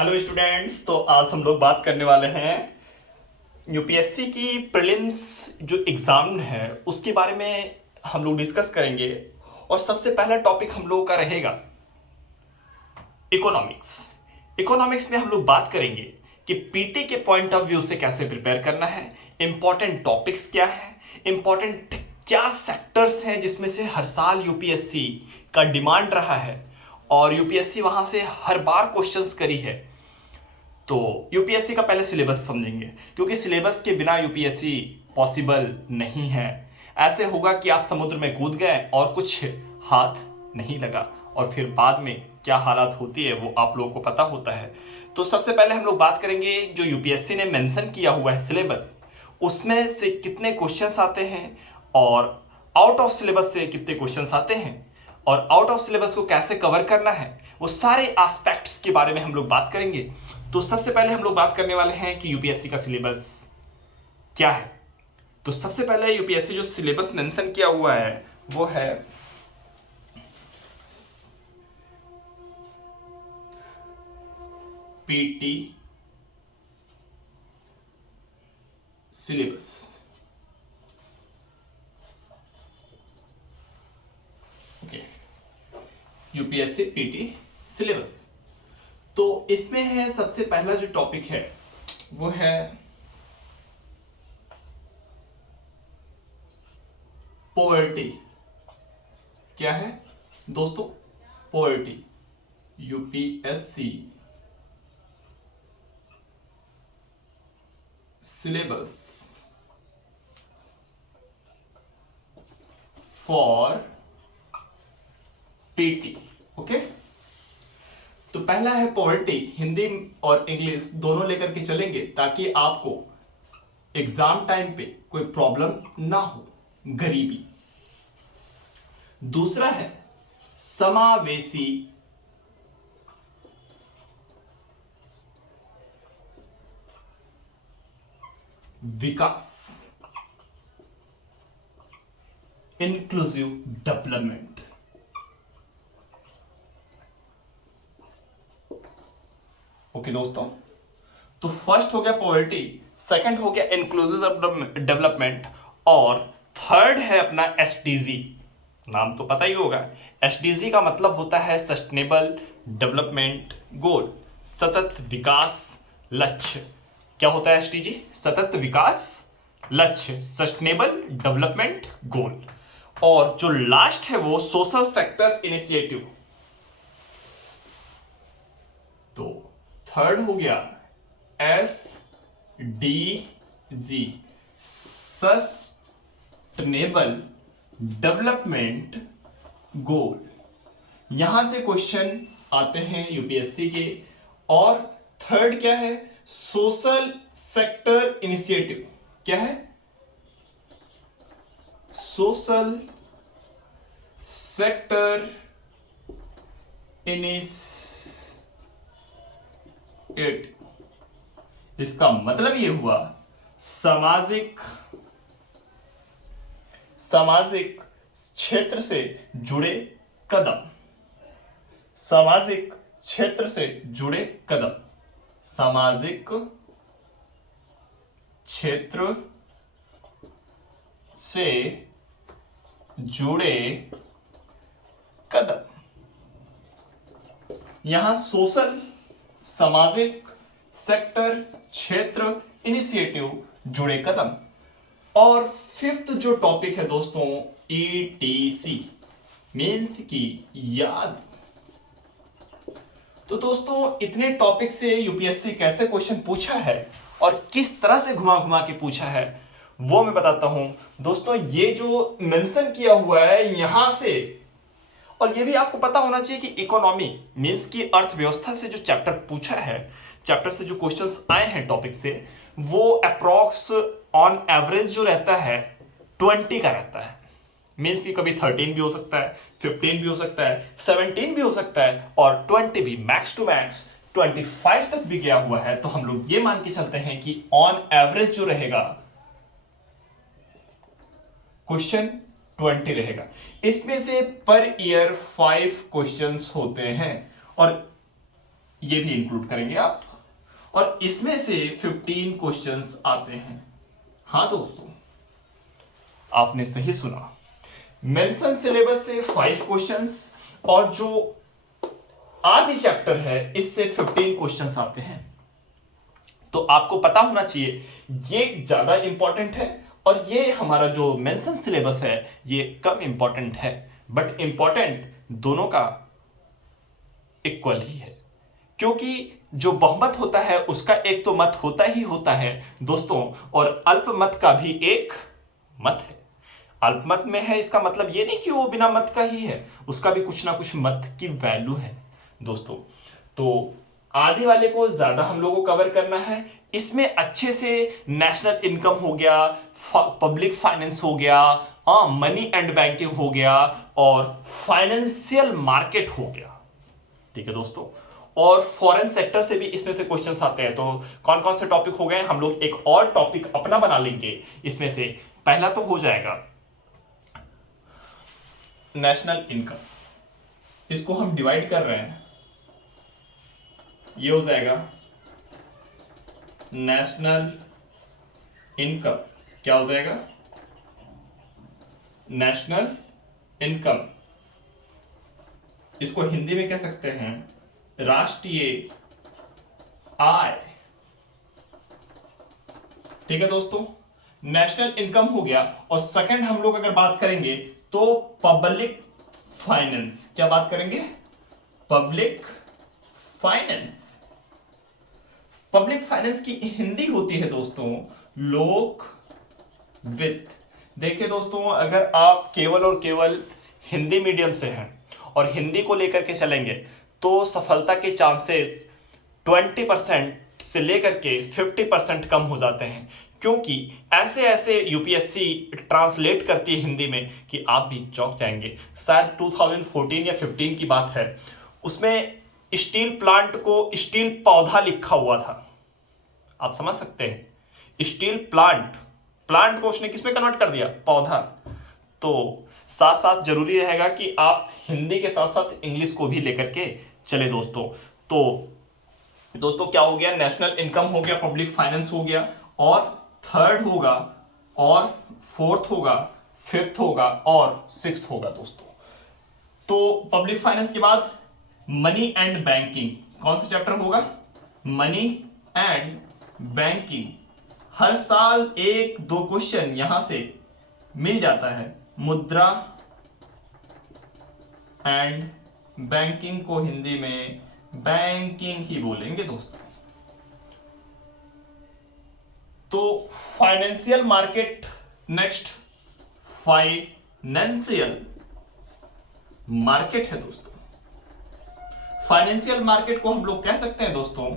Hello students. तो आज हम लोग बात करने वाले हैं यूपीएससी की प्रीलिम्स जो एग्ज़ाम है उसके बारे में हम लोग डिस्कस करेंगे। और सबसे पहला टॉपिक हम लोगों का रहेगा इकोनॉमिक्स। इकोनॉमिक्स में हम लोग बात करेंगे कि पीटी के पॉइंट ऑफ व्यू से कैसे प्रिपेयर करना है, इंपॉर्टेंट टॉपिक्स क्या है, इंपॉर्टेंट क्या सेक्टर्स हैं जिसमें से हर साल यूपीएससी का डिमांड रहा है और यूपीएससी वहां से हर बार क्वेश्चंस करी है। तो यूपीएससी का पहले सिलेबस समझेंगे, क्योंकि सिलेबस के बिना यूपीएससी पॉसिबल नहीं है। ऐसे होगा कि आप समुद्र में कूद गए और कुछ हाथ नहीं लगा, और फिर बाद में क्या हालात होती है वो आप लोगों को पता होता है। तो सबसे पहले हम लोग बात करेंगे जो यूपीएससी ने मेंशन किया हुआ है सिलेबस, उसमें से कितने क्वेश्चंस आते हैं और आउट ऑफ सिलेबस से कितने क्वेश्चंस आते हैं और आउट ऑफ सिलेबस को कैसे कवर करना है, वो सारे एस्पेक्ट्स के बारे में हम लोग बात करेंगे। तो सबसे पहले हम लोग बात करने वाले हैं कि यूपीएससी का सिलेबस क्या है। तो सबसे पहले यूपीएससी जो सिलेबस मेंशन किया हुआ है वो है PT syllabus. Okay, UPSC PT syllabus. तो इसमें है सबसे पहला जो टॉपिक है वो है पॉवर्टी। क्या है दोस्तों? Poverty. UPSC syllabus for PT. Okay, तो पहला है पॉवर्टी। हिंदी और इंग्लिश दोनों लेकर के चलेंगे ताकि आपको एग्जाम टाइम पे कोई प्रॉब्लम ना हो। गरीबी। दूसरा है समावेशी विकास, इंक्लूसिव डेवलपमेंट। ओके दोस्तों, तो फर्स्ट हो गया पॉवर्टी, सेकंड हो गया इंक्लूसिव डेवलपमेंट, और थर्ड है अपना एसडीजी। नाम तो पता ही होगा। एसडीजी का मतलब होता है सस्टेनेबल डेवलपमेंट गोल, सतत विकास लक्ष्य। क्या होता है एसडीजी? सतत विकास लक्ष्य, सस्टेनेबल डेवलपमेंट गोल। और जो लास्ट है वो सोशल सेक्टर इनिशिएटिव। तो थर्ड हो गया S D G, sustainable development goal. यहां से क्वेश्चन आते हैं यूपीएससी के। और थर्ड क्या है? Social sector initiative. क्या है? Social sector initiative. इसका मतलब ये हुआ सामाजिक सामाजिक क्षेत्र से जुड़े कदम। सामाजिक क्षेत्र से जुड़े कदम, सामाजिक क्षेत्र से जुड़े कदम। यहां सोशल, सामाजिक, सेक्टर, क्षेत्र, इनिशिएटिव, जुड़े कदम। और फिफ्थ जो टॉपिक है दोस्तों, ईटीसी, मीन्स की याद। तो दोस्तों इतने टॉपिक से यूपीएससी कैसे क्वेश्चन पूछा है और किस तरह से घुमा घुमा के पूछा है वो मैं बताता हूं। दोस्तों ये जो मेंशन किया हुआ है यहां से, और ये भी आपको पता होना चाहिए कि इकोनॉमी मीन्स की अर्थव्यवस्था से जो चैप्टर पूछा है, चैप्टर से जो क्वेश्चंस आए हैं टॉपिक से, वो अप्रॉक्स ऑन एवरेज जो रहता है 20 का रहता है। मीन्स की कभी 13 भी हो सकता है, 15 भी हो सकता है, 17 भी हो सकता है, और 20 भी, मैक्स टू मैक्स 25 तक भी गया हुआ है। तो हम लोग ये मान के चलते हैं कि ऑन एवरेज जो रहेगा क्वेश्चन 20 रहेगा। इसमें से पर ईयर 5 क्वेश्चंस होते हैं। और ये भी इंक्लूड करेंगे आप, और इसमें से 15 क्वेश्चंस आते हैं। हाँ दोस्तों, आपने सही सुना, मेंशन सिलेबस से 5 क्वेश्चंस और जो आदि चैप्टर है इससे 15 क्वेश्चंस आते हैं। तो आपको पता होना चाहिए ये ज्यादा इंपॉर्टेंट है और ये हमारा जो मेंशन सिलेबस है ये कम इंपॉर्टेंट है, बट इंपॉर्टेंट दोनों का इक्वल ही है, क्योंकि जो बहुमत होता है उसका एक तो मत होता ही होता है दोस्तों, और अल्पमत का भी एक मत है। अल्पमत में है इसका मतलब ये नहीं कि वो बिना मत का ही है, उसका भी कुछ ना कुछ मत की वैल्यू है दोस्तों। तो आधे वाले को ज्यादा हम लोगों को कवर करना है, इसमें अच्छे से नेशनल इनकम हो गया, पब्लिक फाइनेंस हो गया, मनी एंड बैंकिंग हो गया और फाइनेंशियल मार्केट हो गया, ठीक है दोस्तों। और फॉरेन सेक्टर से भी इसमें से क्वेश्चंस आते हैं। तो कौन कौन से टॉपिक हो गए, हम लोग एक और टॉपिक अपना बना लेंगे। इसमें से पहला तो हो जाएगा नेशनल इनकम, इसको हम डिवाइड कर रहे हैं, ये हो जाएगा नेशनल इनकम। क्या हो जाएगा? National income. इसको हिंदी में कह सकते हैं राष्ट्रीय आय, ठीक है दोस्तों। नेशनल इनकम हो गया। और सेकंड हम लोग अगर बात करेंगे तो पब्लिक फाइनेंस। क्या बात करेंगे? Public finance. पब्लिक फाइनेंस की हिंदी होती है दोस्तों लोक वित्त। देखिए दोस्तों, अगर आप केवल और केवल हिंदी मीडियम से हैं और हिंदी को लेकर के चलेंगे तो सफलता के चांसेस 20% से लेकर के 50% कम हो जाते हैं, क्योंकि ऐसे ऐसे यूपीएससी ट्रांसलेट करती है हिंदी में कि आप भी चौंक जाएंगे। शायद 2014 या 15 की बात है, उसमें स्टील प्लांट को स्टील पौधा लिखा हुआ था। आप समझ सकते हैं, स्टील प्लांट को उसने किस में कन्वर्ट कर दिया? पौधा। तो साथ साथ जरूरी रहेगा कि आप हिंदी के साथ साथ इंग्लिश को भी लेकर के चले दोस्तों। तो दोस्तों क्या हो गया? नेशनल इनकम हो गया, पब्लिक फाइनेंस हो गया, और थर्ड होगा, और फोर्थ होगा, फिफ्थ होगा और सिक्स्थ होगा दोस्तों। तो पब्लिक फाइनेंस के बाद मनी एंड बैंकिंग। कौन सा चैप्टर होगा? Money and banking. हर साल 1-2 क्वेश्चन यहां से मिल जाता है। मुद्रा एंड बैंकिंग को हिंदी में बैंकिंग ही बोलेंगे दोस्तों। तो financial market next, financial market है दोस्तों। फाइनेंशियल मार्केट को हम लोग कह सकते हैं दोस्तों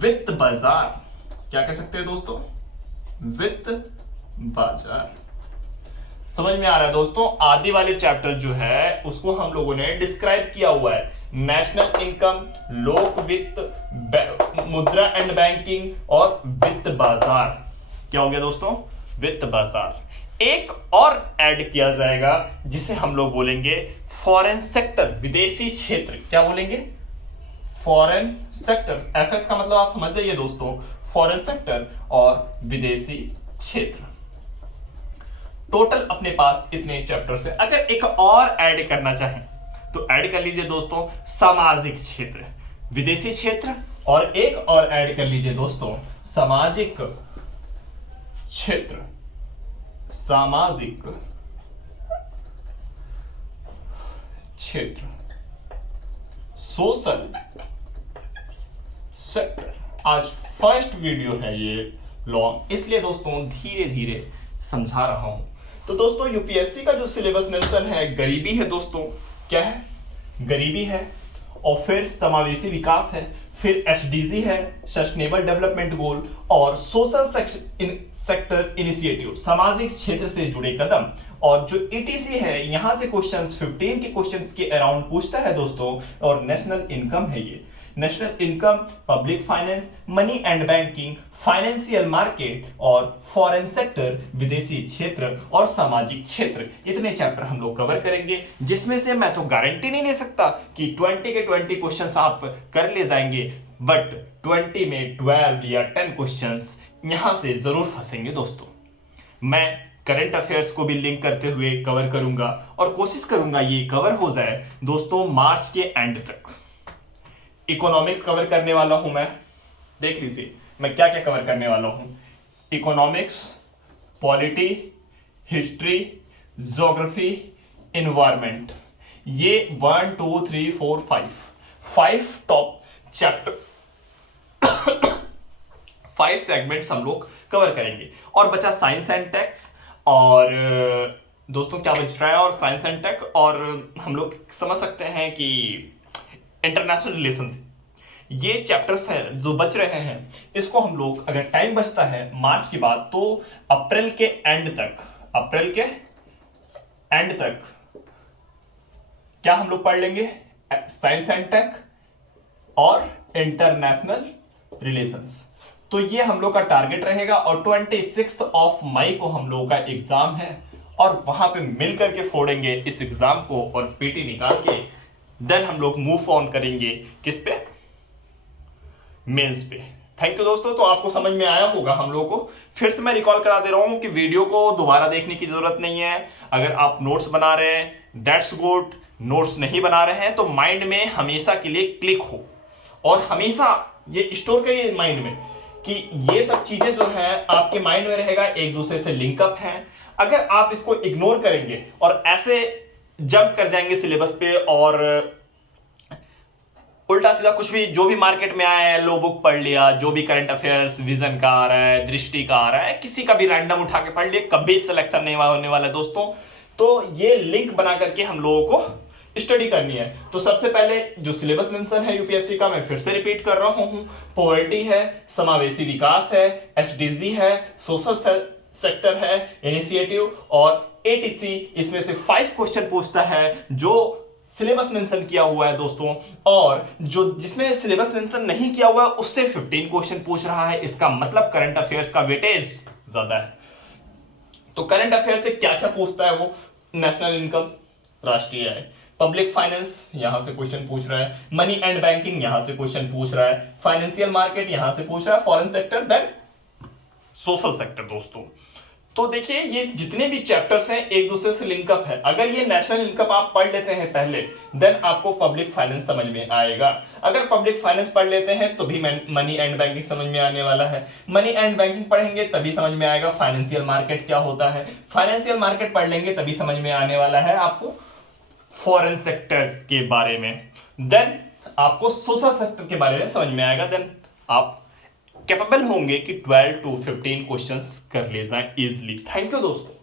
वित्त बाजार। क्या कह सकते हैं दोस्तों? वित्त बाजार। समझ में आ रहा है दोस्तों? आदि वाले चैप्टर जो है उसको हम लोगों ने डिस्क्राइब किया हुआ है, नेशनल इनकम, लोक वित्त, मुद्रा एंड बैंकिंग और वित्त बाजार। क्या हो गया दोस्तों? वित्त बाजार। एक और ऐड किया जाएगा जिसे हम लोग बोलेंगे फॉरेन सेक्टर, विदेशी क्षेत्र। क्या बोलेंगे? Foreign sector. एफएस का मतलब आप समझ जाइए दोस्तों, फॉरेन सेक्टर और विदेशी क्षेत्र। टोटल अपने पास इतने चैप्टर्स है। अगर एक और ऐड करना चाहें तो ऐड कर लीजिए दोस्तों सामाजिक क्षेत्र, विदेशी क्षेत्र, और एक और ऐड कर लीजिए दोस्तों सामाजिक क्षेत्र, सामाजिक क्षेत्र, सोशल सेक्टर। आज फर्स्ट वीडियो है ये लॉन्ग, इसलिए दोस्तों धीरे धीरे समझा रहा हूं। तो दोस्तों यूपीएससी का जो सिलेबस मेंशन है, गरीबी है दोस्तों। क्या है? गरीबी है, और फिर समावेशी विकास है, फिर एसडीजी है, सस्टेनेबल डेवलपमेंट गोल, और सोशल सेक्टर इनिशिएटिव, सामाजिक क्षेत्र से जुड़े कदम। और जो ईटीसी है यहां से क्वेश्चंस 15 के क्वेश्चंस के अराउंड पूछता है दोस्तों, और नेशनल इनकम है ये। National income, public finance, money and banking, financial market और फॉरेन सेक्टर, विदेशी क्षेत्र और सामाजिक क्षेत्र, इतने चैप्टर हम लोग कवर करेंगे, जिसमें से मैं तो गारंटी नहीं ले सकता कि 20 के 20 क्वेश्चंस आप कर ले जाएंगे, बट 20 में 12 या 10 क्वेश्चंस यहां से जरूर फंसेंगे दोस्तों। मैं करंट अफेयर्स को भी लिंक करते हुए कवर करूंगा और कोशिश करूंगा ये कवर हो जाए दोस्तों मार्च के एंड तक। इकोनॉमिक्स कवर करने वाला हूं मैं, देख लीजिए मैं क्या क्या कवर करने वाला हूं। Economics, polity, history, geography, environment, ये 1 2 3 4 5 टॉप चैप्टर 5 सेगमेंट्स हम लोग कवर करेंगे। और बचा साइंस एंड टेक्स, और दोस्तों क्या बच रहा है, और साइंस एंड टेक, और हम लोग समझ सकते हैं कि इंटरनेशनल रिलेशंस, ये चैप्टर्स हैं जो बच रहे हैं। इसको हम लोग अगर टाइम बचता है मार्च के बाद तो अप्रैल के एंड तक क्या हम लोग पढ़ लेंगे, साइंस एंड टेक और इंटरनेशनल रिलेशंस। तो ये हम लोग का टारगेट रहेगा। और 26 ऑफ मई को हम लोगों का एग्जाम है और वहां पे मिल करके फोड़ेंगे इस एग्जाम को और पीटी निकाल के देन हम लोग मूव ऑन करेंगे किस पे, मेंस पे। थैंक यू दोस्तों। तो आपको समझ में आया होगा हम लोगों को। फिर से मैं रिकॉल करा दे रहा हूं कि वीडियो को दोबारा देखने की जरूरत नहीं है। अगर आप नोट्स बना रहे हैं दैट्स गुड, नोट्स नहीं बना रहे हैं तो माइंड में हमेशा के लिए क्लिक हो और हमेशा ये स्टोर करिए माइंड में कि ये सब चीजें जो है आपके माइंड में रहेगा, एक दूसरे से लिंकअप हैं। अगर आप इसको इग्नोर करेंगे और ऐसे जंप कर जाएंगे सिलेबस पे और उल्टा सीधा कुछ भी जो भी मार्केट में आया है लो बुक पढ़ लिया, जो भी करंट अफेयर्स विजन का आ रहा है, दृष्टि का आ रहा है, किसी का भी रैंडम उठा के पढ़ लिया, कभी सिलेक्शन नहीं होने वाला है दोस्तों। तो ये लिंक बना करके हम लोगों को स्टडी करनी है। तो सबसे पहले जो सिलेबस मेंशन है यूपीएससी का, मैं फिर से रिपीट कर रहा हूं, पॉवर्टी है, समावेशी विकास है, एसडीजी है, सोशल सेक्टर है, इनिशिएटिव और एटीसी। इसमें से 5 क्वेश्चन पूछता है जो सिलेबस मेंशन किया हुआ है दोस्तों, और जो जिसमें सिलेबस मेंशन नहीं किया हुआ है उससे 15 क्वेश्चन पूछ रहा है। इसका मतलब करंट अफेयर्स का वेटेज ज्यादा है। तो करंट अफेयर से क्या क्या पूछता है वो, नेशनल इनकम, राष्ट्रीय आय, पब्लिक फाइनेंस यहां से क्वेश्चन पूछ रहा है, मनी एंड बैंकिंग यहां से क्वेश्चन पूछ रहा है, फाइनेंशियल मार्केट यहां से पूछ रहा है, foreign sector, then social sector दोस्तों। तो देखिए ये जितने भी चैप्टर्स हैं एक दूसरे से लिंकअप है। अगर ये नेशनल इनकम आप पढ़ लेते हैं पहले, देन आपको पब्लिक फाइनेंस समझ में आएगा। अगर पब्लिक फाइनेंस पढ़ लेते हैं तो भी मनी एंड बैंकिंग समझ में आने वाला है। मनी एंड बैंकिंग पढ़ेंगे तभी समझ में आएगा फाइनेंशियल मार्केट क्या होता है। फाइनेंशियल मार्केट पढ़ लेंगे तभी समझ में आने वाला है आपको फॉरेन सेक्टर के बारे में। देन आपको सोशल सेक्टर के बारे में समझ में आएगा। देन आप कैपेबल होंगे कि 12 to 15 क्वेश्चंस कर ले जाएं इजीली। थैंक यू दोस्तों।